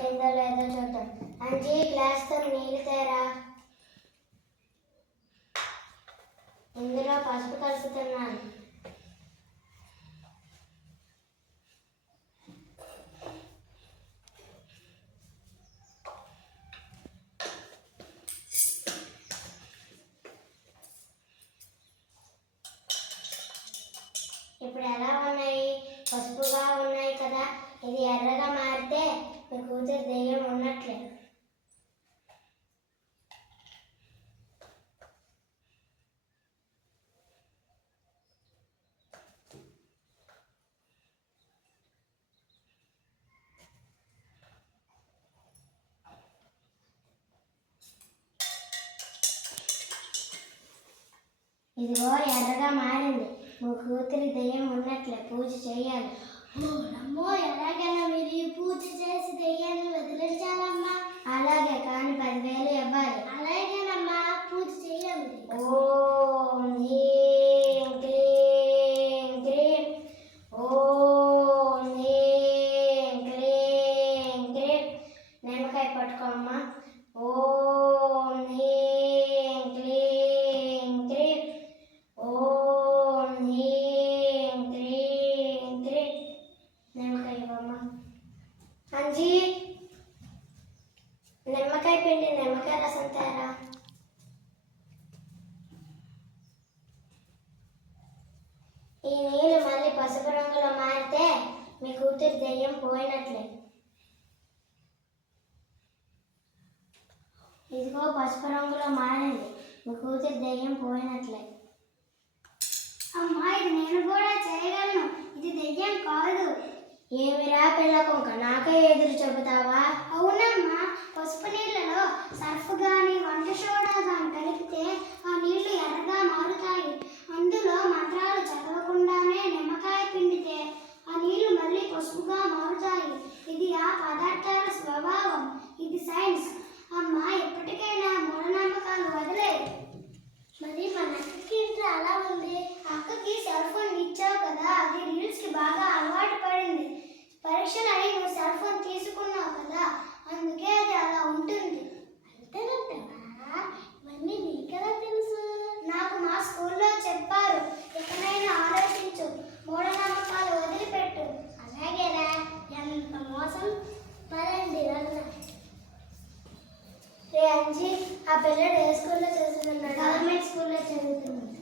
పట్టిందో లేదో చూద్దాం. అంజీ గ్లాస్తో నీళ్ళు తేరా. ఇందులో పసుపు కలుపుతున్నాను. ఇప్పుడు ఎలా ఉన్నాయి? పసుపుగా ఉన్నాయి కదా. ఇది ఎర్రగా మారితే మీ కూతురు దెయ్యం ఉన్నట్లే. ఇదిగో ఎర్రగా మారింది. మీ కూతురి దెయ్యం ఉన్నట్లే. పూజ చేయాలి. అమ్మో, ఎలాగైనా మీరు ఈ పూజ చేసి దెయ్యాన్ని వదిలించాలమ్మా. అలాగే, కానీ 10,000 ఇవ్వాలి. అలాగేనమ్మా, పూజ చేయండి. ఓం హ్రీం క్లీం క్రీం. ఓం హ్రీం క్లీం క్రీం. నిమ్మకాయ పట్టుకోమ్మా. ఓం హ్రీం క్లీం క్రీం. ఓం హ్రీం క్లీం క్రీం. నిమ్మకాయ ఇవ్వమ్మా. అంజీ, నిమ్మకాయ పిండి నిమ్మకాయ రసం తేరా. ఈ నీళ్ళు మళ్ళీ పసుపు రంగులో మారితే మీ కూతురు దెయ్యం పోయినట్లే. ఇదిగో పసుపు రంగులో మారింది. మీ కూతురు దెయ్యం పోయినట్లే. అమ్మా, ఇది నేను కూడా చేయగలను. ఇది దెయ్యం కాదు. ఏమిరా పిల్ల కుంక, నాకే ఎదురు చెబుతావా? అవునమ్మా, పసుపు నీళ్ళలో సర్ఫ్ గాని వంట సోడా గాని కలిపితే ఆ నీళ్లు ఎర్రగా మారుతాయి. అందులో మంత్రాలు చదవకుండానే నిమ్మకాయ పిండితే ఆ నీళ్లు మళ్ళీ పసుపుగా మారుతాయి. ఇది ఆ పదార్థాల స్వభావం. ఇది సైన్స్. అమ్మా, ఎప్పటికైనా మూఢనమ్మకాలు వదిలే. మరి మన అక్కకి అలా ఉంది. అక్కకి సెల్ ఫోన్ ఇచ్చావు కదా, అది రీల్స్ కి బాగా అలవాటు పడింది. పరీక్షలు అయి నువ్వు సెల్ ఫోన్ తీసుకున్నావు కదా, అందుకే అది అలా ఉంటుంది. అంతేనంటావా? ఇవన్నీ నీకెలా తెలుసు? నాకు మా స్కూల్లో చెప్పారు. ఎక్కడైనా ఆలోచించు, మూఢనమ్మకాలు వదిలిపెట్టు. అలాగేరా. ఎంత మోసం. పదండి వెళ్దాం. రే అంజీ, ఆ పిల్లడు ఏ స్కూల్లో చదువుతున్నాడు? గవర్నమెంట్ స్కూల్లో చదువుతున్నాడు.